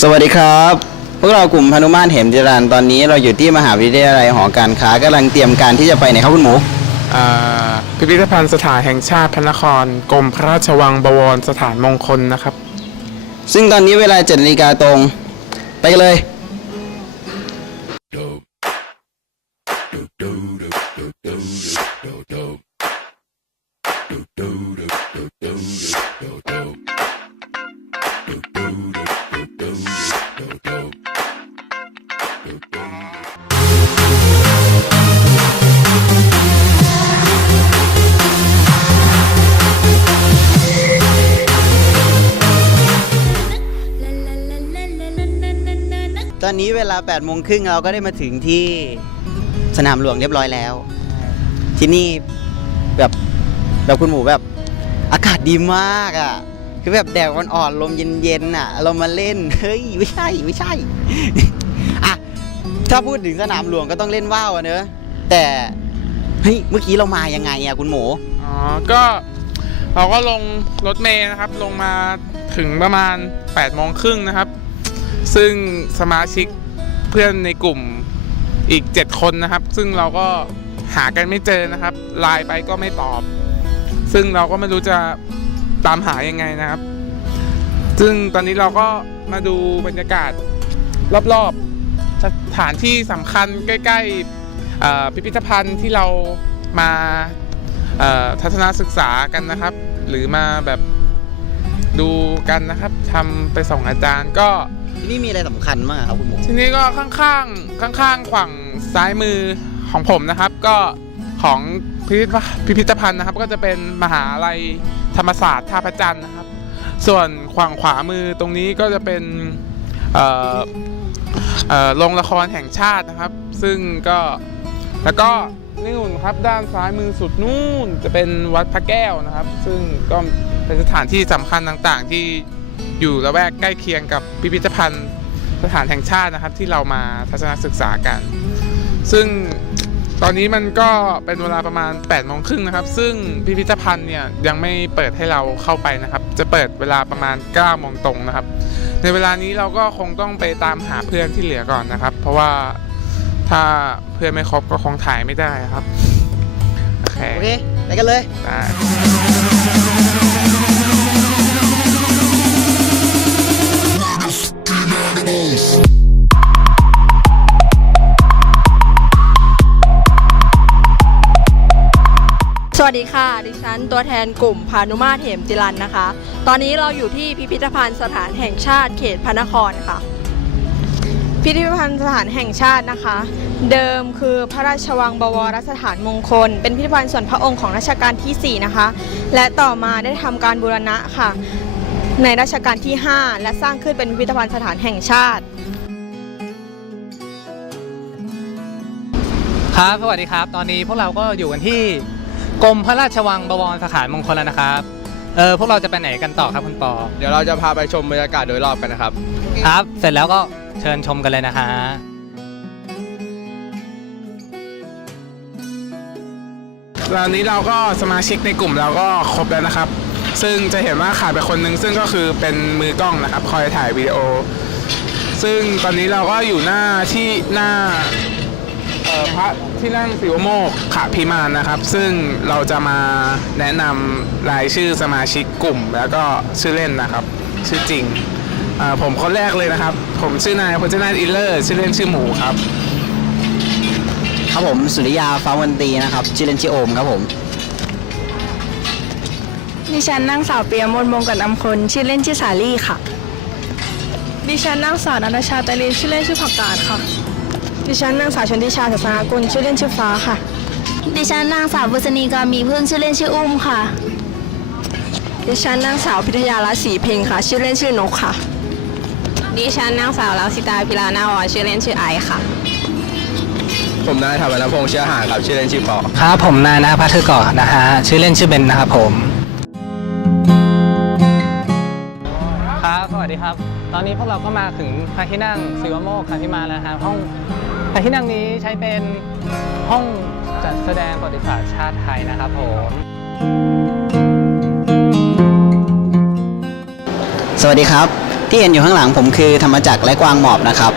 สวัสดีครับ พวกเรากลุ่มพนุมานเหมจรันตอนนี้เราอยู่ที่มหาวิทยาลัยหอการค้ากำลังเตรียมการที่จะไปไหนครับคุณหมู อ่าพิพิธภัณฑ์สถานแห่งชาติพระนครกรมพระราชวังบวรสถานมงคลนะครับ ซึ่งตอนนี้เวลา7นาฬิกาตรง ไปกันเลย นี้เวลา8โมงครึ่งเราก็ได้มาถึงที่สนามหลวงเรียบร้อยแล้ว ที่นี่แบบแบบคุณหมูแบบอากาศดีมากอะ คือแบบแดดมันอ่อนลมเย็นๆอะ เรามาเล่น เฮ้ย ไม่ใช่ไม่ใช่อะถ้าพูดถึงสนามหลวงก็ต้องเล่นว่าวอะเนอะแต่เฮ้ยเมื่อกี้เรามายังไงอะคุณหมูอ๋อก็เราก็ลงรถเมล์นะครับ ลงมาถึงประมาณ8โมงครึ่งนะครับ ซึ่งสมาชิกเพื่อนในกลุ่มอีก 7 คนนะครับ ซึ่งเราก็หากันไม่เจอนะครับไลน์ไปก็ไม่ตอบ ซึ่งเราก็ไม่รู้จะตามหายังไงนะครับ ซึ่งตอนนี้เราก็มาดูบรรยากาศรอบๆสถานที่สำคัญใกล้ๆพิพิธภัณฑ์ที่เรามาทัศนศึกษากันนะครับ หรือมาแบบดูกันนะครับทำไปส่งอาจารย์ก็ ที่นี่มีอะไรสำคัญมากครับคุณหมูทีนี้ก็ข้างๆข้างๆฝั่งซ้ายมือของผมนะครับ ก็ของพิพิธพิพิธภัณฑ์นะครับ ก็จะเป็นมหาลัยธรรมศาสตร์ท่าพระจันทร์นะครับ ส่วนฝั่งขวามือตรงนี้ก็จะเป็นเอ่อเอ่อโรงละครแห่งชาตินะครับ ซึ่งก็แล้วก็นี่นู่นครับด้านซ้ายมือสุดนู่นจะเป็นวัดพระแก้วนะครับ ซึ่งก็เป็นสถานที่สำคัญต่างๆที่ อยู่ละแวกใกล้เคียงกับพิพิธภัณฑ์สถานแห่งชาตินะครับที่เรามาทัศนศึกษากัน ซึ่งตอนนี้มันก็เป็นเวลาประมาณ8โมงครึ่งนะครับ ซึ่งพิพิธภัณฑ์เนี่ยยังไม่เปิดให้เราเข้าไปนะครับ จะเปิดเวลาประมาณ9โมงตรงนะครับ ในเวลานี้เราก็คงต้องไปตามหาเพื่อนที่เหลือก่อนนะครับ เพราะว่าถ้าเพื่อนไม่ครบก็คงถ่ายไม่ได้ครับ โอเค โอเค ไปกันเลย ได้ สวัสดีค่ะ ดิฉันตัวแทนกลุ่มพานุมาตเหมจิรันนะคะ ตอนนี้เราอยู่ที่พิพิธภัณฑ์สถานแห่งชาติเขตพระนครค่ะ พิพิธภัณฑ์สถานแห่งชาตินะคะ เดิมคือพระราชวังบวรสถานมงคล เป็นพิพิธภัณฑ์ส่วนพระองค์ของรัชกาลที่ 4 นะคะ และต่อมาได้ทำการบูรณะค่ะ ในรัชกาลที่ 5 และสร้างขึ้นเป็นพิพิธภัณฑ์สถานแห่งชาติ ครับสวัสดีครับ ตอนนี้พวกเราก็อยู่กันที่กรมพระราชวังบวรสถานมงคลแล้วนะครับเออพวกเราจะไปไหนกันต่อครับคุณปอเดี๋ยวเราจะพาไปชมบรรยากาศโดยรอบกันนะครับ ครับ เสร็จแล้วก็เชิญชมกันเลยนะฮะตอนนี้เราก็สมาชิกในกลุ่มเราก็ครบแล้วนะครับ ซึ่งจะเห็นว่าขาดไปคนหนึ่งซึ่งก็คือเป็นมือกล้องนะครับ คอยถ่ายวิดีโอ ซึ่งตอนนี้เราก็อยู่หน้าที่หน้าพระที่นั่งสิวโมกขพิมานนะครับ ซึ่งเราจะมาแนะนำรายชื่อสมาชิกกลุ่ม แล้วก็ชื่อเล่นนะครับ ชื่อจริง ผมคนแรกเลยนะครับ ผมชื่อนายพจนาอิเลอร์ชื่อเล่นชื่อหมูครับ ครับผมสุริยาฟ้าวันตีนะครับ ชื่อเล่นชื่อโอมครับผม ดิฉันนางสาวเปียมนมงกันอำคนชื่อเล่นชื่อสาลี่ค่ะ ดิฉันนางสาวนันทชาตะลินชื่อเล่นชื่อผักกาดค่ะ ดิฉันนางสาวชนทิชาศาสนากุลชื่อเล่นชื่อฟ้าค่ะ ดิฉันนางสาวบุษณีกามีพึ่งชื่อเล่นชื่ออุ้มค่ะ ดิฉันนางสาวพิทยาละศรีเพ็งค่ะ ชื่อเล่นชื่อนกค่ะ ดิฉันนางสาวลังสิตาพิลานาวรชื่อเล่นชื่อไอค่ะผมนายธรรมนพงษ์เชื้อหานครับชื่อเล่นชื่อปอครับผมนายนะพัทรก่อนนะฮะชื่อเล่นชื่อเบนนะครับผม ครับสวัสดีครับ ตอนนี้พวกเราก็มาถึงพระที่นั่งศิวโมกขพิมาแล้วฮะห้องพระที่นั่งนี้ใช้เป็นห้องจัดแสดงประวัติศาสตร์ชาติไทยนะครับผมสวัสดีครับ ที่เห็นอยู่ข้างหลังผมคือธรรมจักรและกวางหมอบนะครับ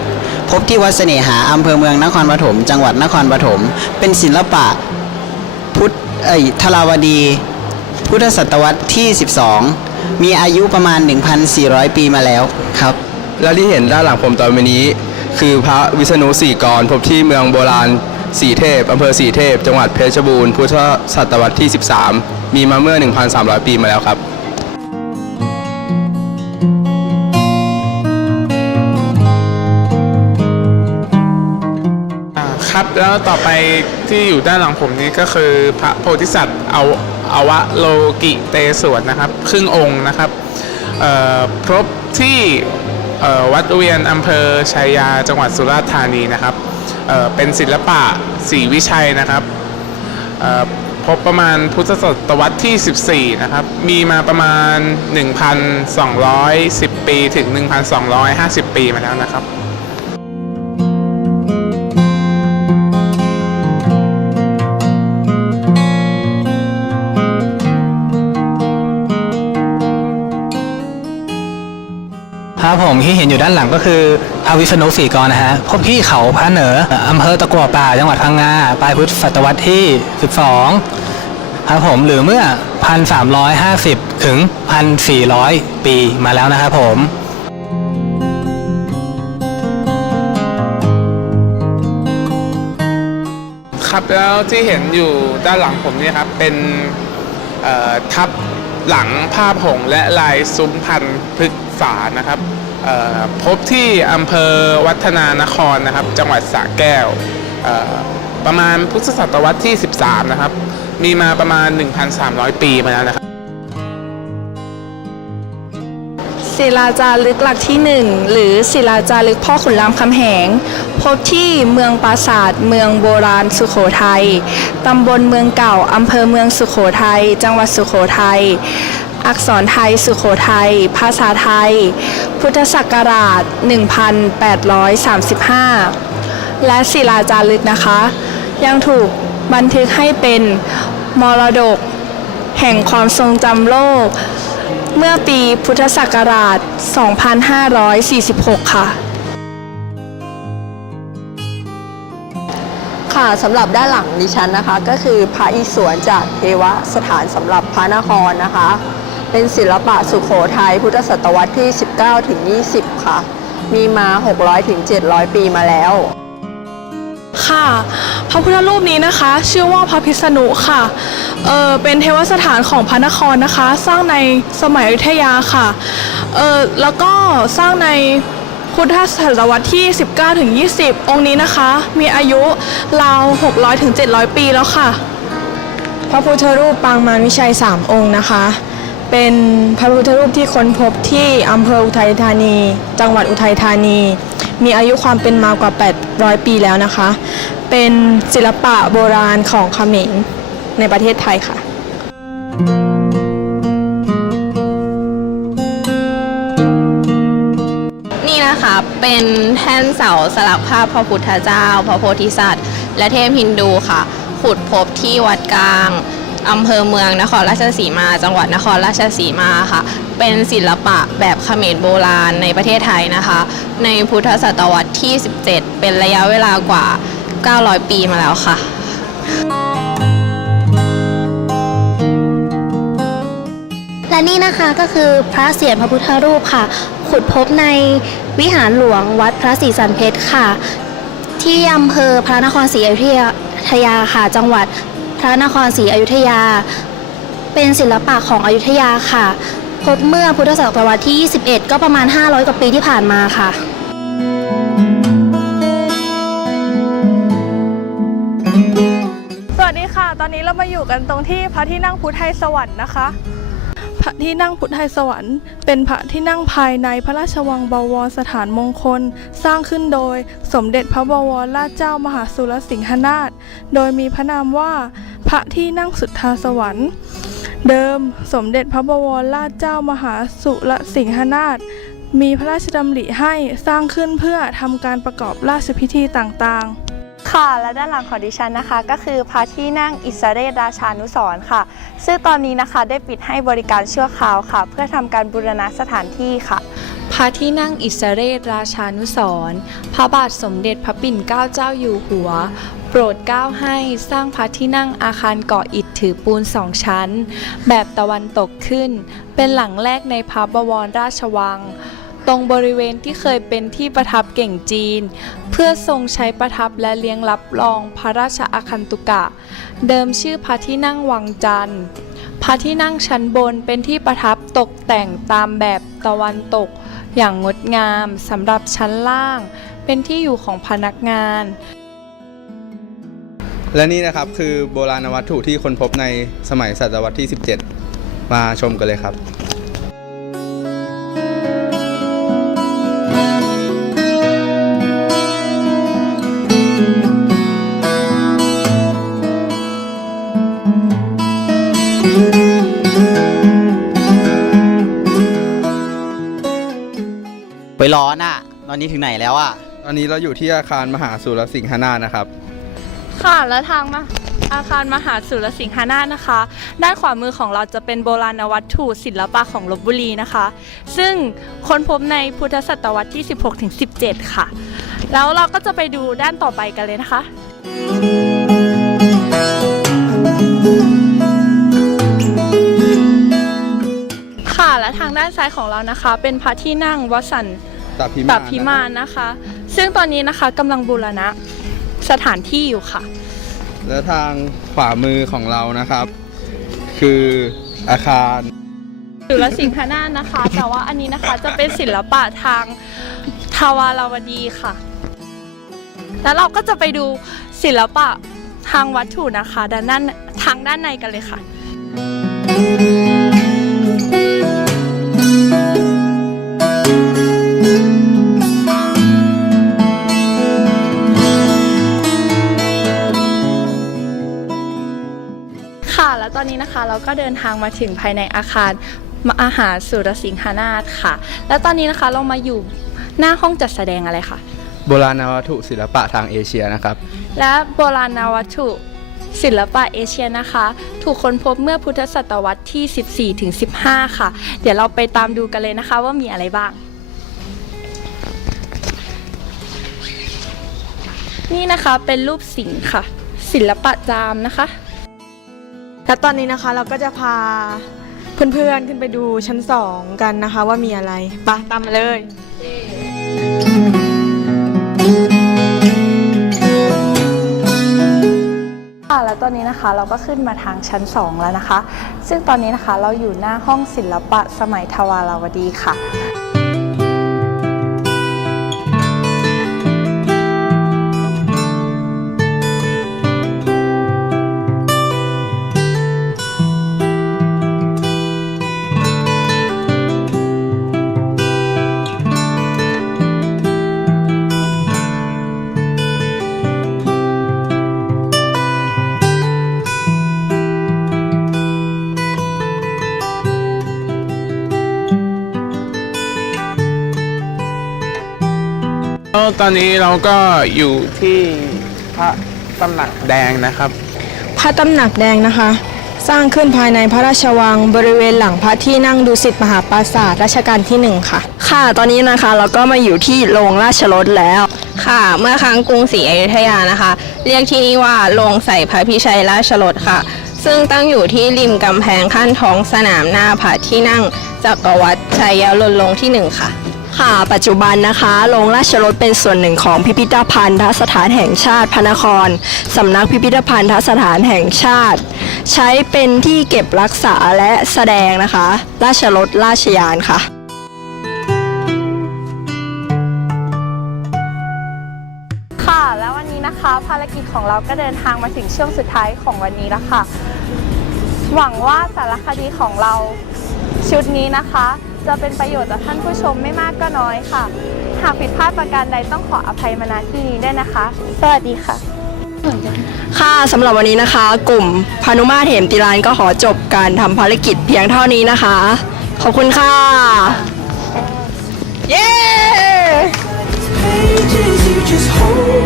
พบที่วัดเสน่หาอำเภอเมืองนครปฐมจังหวัดนครปฐมเป็นศิลปะพุทธเอ่ยทราวดี พุทธศตวรรษที่ 12 มีอายุประมาณ 1,400 ปีมาแล้วครับ และที่เห็นด้านหลังผมตอนนี้ คือพระวิษณุสี่กรพบที่เมืองโบราณสีเทพอำเภอสีเทพ จังหวัดเพชรบูรณ์พุทธศตวรรษที่ 13 มีมาเมื่อ 1,300 ปีมาแล้วครับอ่าครับแล้วต่อไปที่อยู่ด้านหลังผมนี้ก็คือพระโพธิสัตว์เอา อวโลกิเตศวรนะครับ ครึ่งองค์นะครับพบที่วัดเวียนอำเภอชัยาจังหวัดสุราษฎร์ธานีนะครับเเป็นศิลปะสีวิชัยนะครับพบประมาณพุทธศตวรรษที่ 14 นะครับ มีมาประมาณ 1,210 ปีถึง 1,250 ปีมาแล้วนะครับ ครับผมที่เห็นอยู่ด้านหลังก็คือพระวิษณุสีกรนะฮะพบที่เขาพระเหนืออำเภอตะกัวป่าจังหวัดพังงาปลายพุทธศตวรรษที่ 12 ครับผมหรือเมื่อ 1,350 ถึง 1,400 ปีมาแล้วนะครับผมครับแล้วที่เห็นอยู่ด้านหลังผมเนี่ยครับเป็นทับหลังผ้าผงและลายซุ้มพันธุ์พฤก ษานะครับพบที่อำเภอวัฒนานครนะครับ จังหวัดสระแก้ว ประมาณพุทธศตวรรษที่ 13 นะครับ มีมาประมาณ 1,300 ปีมาแล้วนะครับศิลาจารึกหลักที่ 1 หรือศิลาจารึกพ่อขุนรามคำแหง พบที่เมืองปราสาทเมืองโบราณสุโขทัยตำบลเมืองเก่าอำเภอเมืองสุโขทัยจังหวัดสุโขทัย อักษรไทยสุโขทัย ภาษาไทย พุทธศักราช 1835 และศิลาจารึกนะคะ ยังถูกบันทึกให้เป็นมรดก แห่งความทรงจำโลก เมื่อปีพุทธศักราช 2546 ค่ะค่ะสำหรับด้านหลังดิฉันนะคะ ก็คือพระอิศวรจากเทวสถานสำหรับพระนครนะคะ เป็นศิลปะสุโขทัยพุทธศตวรรษที่ 19 ถึง 20 ค่ะ มีมา 600 ถึง 700 ปีมาแล้ว ค่ะ พระพุทธรูปนี้นะคะ ชื่อว่าพระพิษณุค่ะเออเป็นเทวสถานของพระนครนะคะ สร้างในสมัยอยุธยาค่ะเออแล้วก็สร้างในพุทธศตวรรษที่ 19 ถึง 20 องค์นี้นะคะ มีอายุราว 600 ถึง 700 ปีแล้วค่ะ พระพุทธรูปปางมารวิชัย 3 องค์นะคะ เป็นพระพุทธรูปที่ค้นพบที่อำเภออุทัยธานี จังหวัดอุทัยธานี มีอายุความเป็นมากว่า 800 ปีแล้วนะคะ เป็นศิลปะโบราณของเขมรในประเทศไทยค่ะ นี่นะคะเป็นแท่นเสาสลักภาพพระพุทธเจ้า พระโพธิสัตว์ และเทพฮินดูค่ะ ขุดพบที่วัดกลาง อำเภอเมืองนครราชสีมา จังหวัดนครราชสีมาค่ะ เป็นศิลปะแบบเขมรโบราณในประเทศไทยนะคะ ในพุทธศตวรรษที่ 17 เป็นระยะเวลากว่า 900 ปีมาแล้วค่ะและนี่นะคะก็คือพระเศียรพระพุทธรูปค่ะ ขุดพบในวิหารหลวงวัดพระศรีสันเพชรค่ะ ที่อำเภอพระนครศรีอยุธยาค่ะ จังหวัด ระนครศรีอยุธยา เป็นศิลปะของอยุธยาค่ะ พบเมื่อพุทธศตวรรษที่ 21 ก็ประมาณ 500 กว่าปีที่ผ่านมาค่ะสวัสดีค่ะ ตอนนี้เรามาอยู่กันตรงที่พระที่นั่งพุทธไทยสวรรค์นะคะ พระที่นั่งพุทธไทยสวรรค์ เป็นพระที่นั่งภายในพระราชวังบวรสถานมงคล สร้างขึ้นโดยสมเด็จพระบวรราชเจ้ามหาสุรสิงหนาถโดยมีพระนามว่า พระที่นั่งสุทธาสวรรค์ เดิมสมเด็จพระบวรราชเจ้ามหาสุรสิงหนาถมีพระราชดำริให้สร้างขึ้นเพื่อทำการประกอบราชพิธีต่างๆ ค่ะ และด้านหลังของดิฉันนะคะ ก็คือพระที่นั่งอิสเรศราชานุสร์ค่ะ ซึ่งตอนนี้นะคะได้ปิดให้บริการชั่วคราวค่ะ เพื่อทำการบูรณะสถานที่ค่ะพระที่นั่งอิสเรศราชานุสร์พระบาทสมเด็จพระปิ่นเกล้าเจ้าอยู่หัว โปรดเกล้าให้สร้างพระที่นั่งอาคารเก่ออิฐถือปูนสองชั้น แบบตะวันตกขึ้น เป็นหลังแรกในพระบวรราชวัง ตรงบริเวณที่เคยเป็นที่ประทับเก่งจีน เพื่อทรงใช้ประทับและเลี้ยงรับรองพระราชอาคันตุกะ เดิมชื่อพระที่นั่งวังจันทร์พระที่นั่งชั้นบนเป็นที่ประทับตกแต่งตามแบบตะวันตก อย่างงดงามสำหรับชั้นล่าง เป็นที่อยู่ของพนักงาน และนี่นะครับคือโบราณวัตถุที่ค้นพบในสมัยศตวรรษที่ 17 มาชมกันเลยครับ ไปร้อนอะ ตอนนี้ถึงไหนแล้วอะ ตอนนี้เราอยู่ที่อาคารมหาสุรสิงหนาถนะครับ ค่ะและทางมาอาคารมหาสุรสิงหนาถนะคะ ด้านขวามือของเราจะเป็นโบราณวัตถุศิลปะของลบบุรีนะคะ ซึ่งค้นพบในพุทธศตวรรษที่ 16-17 ค่ะ แล้วเราก็จะไปดูด้านต่อไปกันเลยนะคะ ค่ะและทางด้านซ้ายของเรานะคะ เป็นพระที่นั่งวัดสันตั บพิตัมาบพิมานนะคะ ซึ่งตอนนี้นะคะกำลังบูรณะสถานที่อยู่ค่ะ และทางขวามือของเรานะครับ คืออาคารสุรสิงหนาถนะคะ แต่ว่าอันนี้นะคะจะเป็นศิลปะทางทาวาราวดีค่ะ แล้วเราก็จะไปดูศิลปะทางวัตถุนะคะด้านด้านทางด้านในกันเลยค่ะ ค่ะ แล้วตอนนี้นะคะเราก็เดินทางมาถึงภายในอาคารมหาสุรสิงหนาถค่ะ แล้วตอนนี้นะคะเรามาอยู่หน้าห้องจัดแสดงอะไรคะโบราณวัตถุศิลปะทางเอเชียนะครับ และโบราณวัตถุศิลปะเอเชียนะคะ ถูกค้นพบเมื่อพุทธศตวรรษที่ 14ถึง15 ค่ะ เดี๋ยวเราไปตามดูกันเลยนะคะว่ามีอะไรบ้าง นี่นะคะเป็นรูปสิงห์ค่ะ ศิลปะจามนะคะ และตอนนี้นะคะเราก็จะพาเพื่อนๆขึ้นไปดูชั้นสองกันนะคะว่ามีอะไรไปะตามมาเลย ค่ะแล้วตอนนี้นะคะเราก็ขึ้นมาทางชั้น 2 แล้วนะคะ ซึ่งตอนนี้นะคะเราอยู่หน้าห้องศิลปะสมัยทวารวดีค่ะ ตอนนี้เราก็อยู่ที่พระตำหนักแดงนะครับ พระตำหนักแดงนะคะ สร้างขึ้นภายในพระราชวังบริเวณหลังพระที่นั่งดุสิตมหาปราสาทรัชกาลที่หนึ่งค่ะ ค่ะตอนนี้นะคะเราก็มาอยู่ที่โรงราชรถแล้ว ค่ะ เมื่อครั้งกรุงศรีอยุธยานะคะ เรียกที่นี่ว่าโรงใส่พระพิชัยราชรถค่ะ ซึ่งตั้งอยู่ที่ริมกำแพงขั้นท้องสนามหน้าพระที่นั่งจักรวรรดิชัยยลงค์ที่หนึ่งค่ะ ค่ะ ปัจจุบันนะคะโรงราชรถเป็นส่วนหนึ่งของพิพิธภัณฑ์สถานแห่งชาติพระนคร สำนักพิพิธภัณฑ์สถานแห่งชาติ ใช้เป็นที่เก็บรักษาและแสดงนะคะ ราชรถราชยานค่ะค่ะแล้ววันนี้นะคะภารกิจของเราก็เดินทางมาถึงช่วงสุดท้ายของวันนี้แล้วค่ะ หวังว่าสารคดีของเราชุดนี้นะคะ จะเป็นประโยชน์ต่อท่านผู้ชมไม่มากก็น้อยค่ะ หากผิดพลาดประการใดต้องขออภัยมาณที่นี้ด้วยนะคะ สวัสดีค่ะ ค่ะสำหรับวันนี้นะคะ กลุ่มพานุมาตรเหมติรานก็ขอจบการทำภารกิจเพียงเท่านี้นะคะ ขอบคุณค่ะ เย้ pages you just hold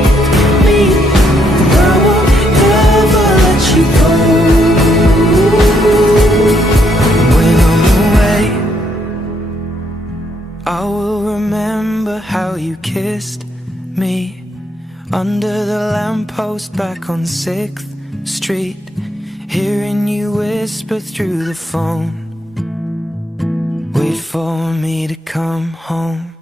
kissed me under the lamppost back on 6th Street, hearing you whisper through the phone. Wait for me to come home.